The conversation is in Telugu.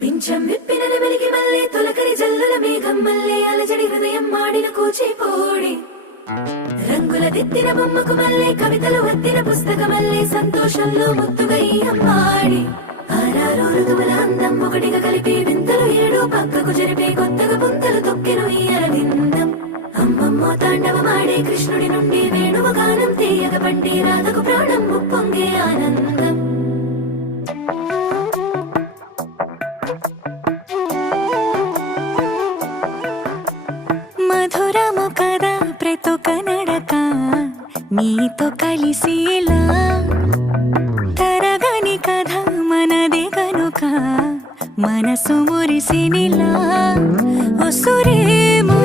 పింఛం విప్పిన నెమలికి మల్లె తొలకరి జల్లుల మేఘం మల్లె అలజడి హృదయం మాడిన కూచిపోడి రంగుల దిద్దిన బొమ్మకు మల్లె కవితలు వద్దిన పుస్తక మల్లె సంతోషంలో ముద్దుగా ఈ అమ్మాడి ఆరారు ఋతువుల అందం ఒకటిగా కలిపి వింతలు ఏడు పక్కకు జరిపే కొత్తగా పుంతలు తొక్కెను ఈ అరవిందం అమ్మమ్మో తాండవమాడే కృష్ణుడి నుండి వేణువ గానం తీయగ పండి రాధకు ప్రాణం ముప్పొంగే ఆనందం మధురము కదా ప్రతొక నడక నీతో కలిసేలా తరగని కథ మనదే కనుక మనసు మురిసినిలా ఉసురేమో